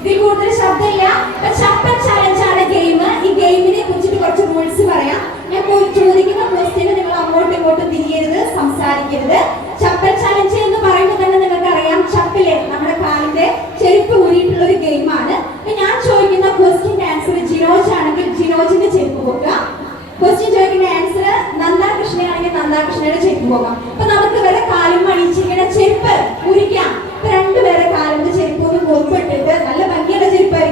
ഇതിൽ കൂടുതൽ ശബ്ദമില്ല. ശബ്ദ ചാലഞ്ച് ആണ് ഗെയിം. ഈ ഗെയിമിനെ കുറിച്ചിട്ട് കുറച്ച് റൂൾസ് പറയാം. ഞാൻ ചോദിക്കുന്ന ക്വസ്റ്റ്യന് നിങ്ങൾ അങ്ങോട്ടും ഇങ്ങോട്ടും തിരിയരുത് സംസാരിക്കരുത്. ചപ്പൽ ചാലഞ്ച് എന്ന് പറയുമ്പോൾ തന്നെ നിങ്ങൾക്ക് അറിയാം ചപ്പിലെ നമ്മുടെ കാലിന്റെ ചെരുപ്പ് ഒരു ഗെയിമാണ്. ഞാൻ ചോദിക്കുന്ന ക്വസ്റ്റ്യൻ ആൻസർ ജിനോജ് ആണെങ്കിൽ ജിനോജിന്റെ ചെരുപ്പ് കൊടുക്കുക ക്വസ്റ്റ്യൻ ചോദിക്കുന്ന കൃഷ്ണയാണെങ്കിൽ നന്ദാകൃഷ്ണയുടെ ചെരുപ്പ് പോകാം. അപ്പൊ നമുക്ക് വരെ കാലും മണിച്ചിരിക്കുന്ന ചെരുപ്പ് കുരിക്കാം രണ്ടുപേരെ കാലിന്റെ ചെരുപ്പ് ഒന്ന് പൊറുപ്പിട്ടിട്ട് നല്ല ഭംഗിയുടെ ചെരുപ്പായിരിക്കും.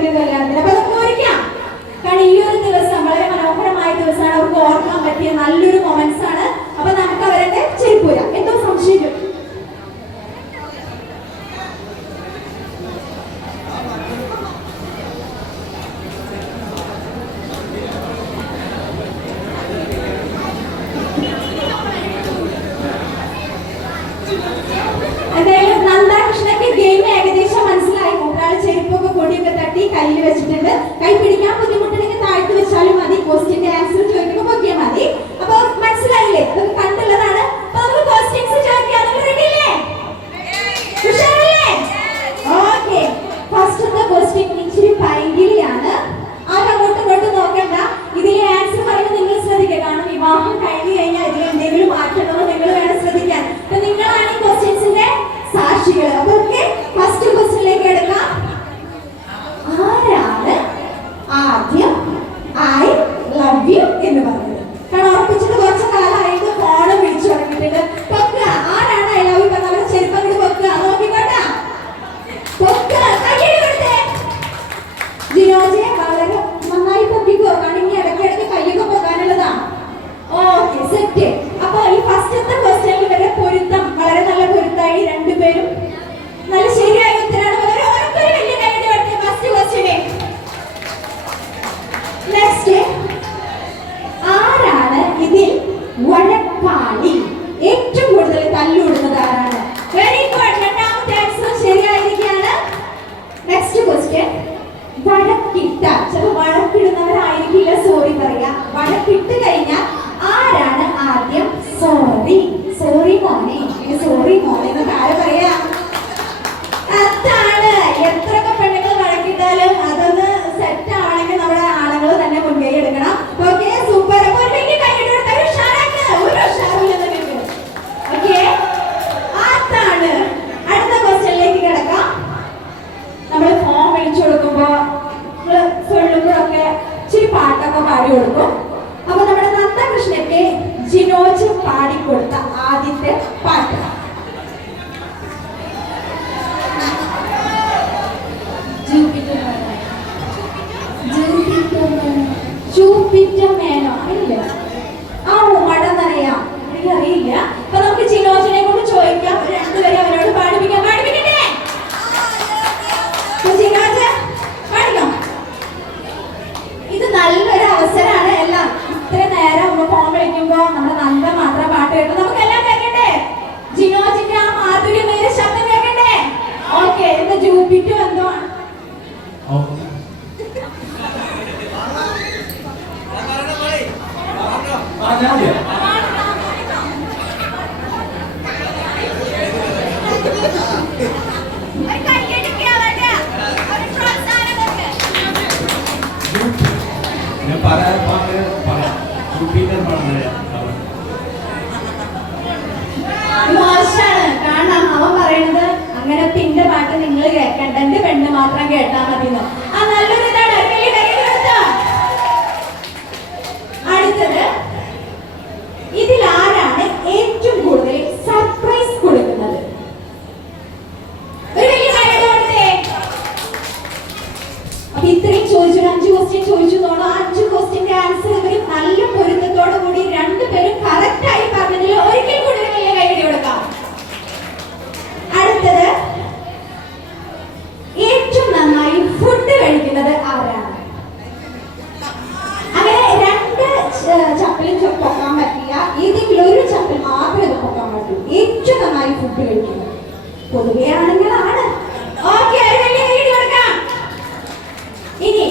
Yeah. ഒക്കെ ഇച്ചിരി പാട്ടൊക്കെ പാടി കൊടുക്കും. അപ്പൊ നമ്മുടെ നന്ദകൃഷ്ണന്റെ ജിനോജ് പാടിക്കൊടുത്ത ആദ്യത്തെ പാട്ട്. ജൂപ്പിറ്റർ മേനോ. ജൂപ്പിറ്റർ മേനോ. അറിയില്ലേ? പറഞ്ഞാൽ മതിയോ ഞാൻ പറയാൻ പാട്ട് പറയാം റിപ്പീറ്റർ പാടുന്നത് കേൾക്കണ്ട. എന്റെ പെണ്ണ് മാത്രം കേട്ടാൽ മതി ഏറ്റവും നന്നായി ഫുഡ് കഴിക്കുന്നത് പൊതുവെ ആണുങ്ങളാണ്. ഓക്കെ ഇനി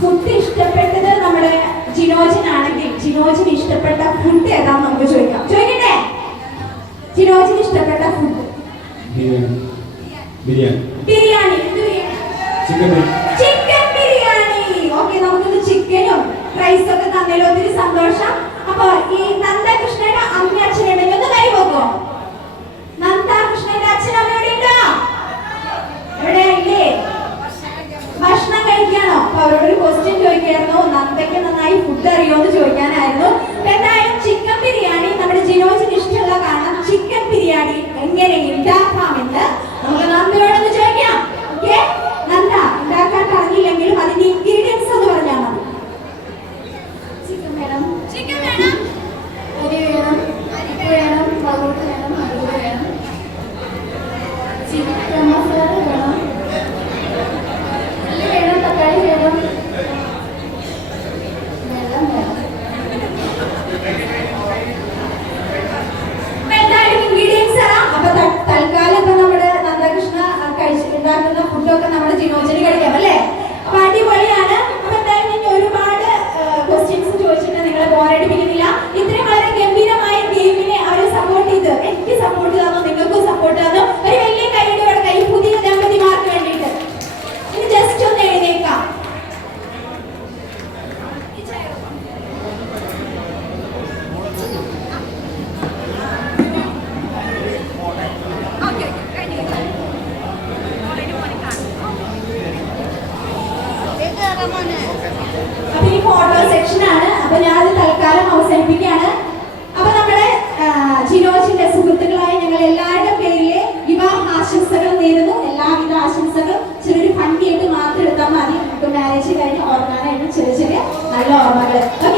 ഫുഡ് ഇഷ്ടപ്പെട്ടത് നമ്മുടെ ജിനോജനാണെങ്കിൽ ജിനോജിന് ഇഷ്ടപ്പെട്ട ഫുഡ് ഏതാന്ന് നമുക്ക് ചോദിക്കാം. ചോദിക്കട്ടെ? ജിനോജിന് ഇഷ്ടപ്പെട്ട food biryani. Biryani. Chicken chicken biryani? Okay നമുക്കിന്ന് ചിക്കനും റൈസൊക്കെ തന്നതിൽ ഒത്തിരി സന്തോഷം. അപ്പൊ ഈ നന്ദകൃഷ്ണയുടെ അമ്മ അച്ഛനുണ്ടെങ്കിൽ നല്ല ഓർമ്മകൾ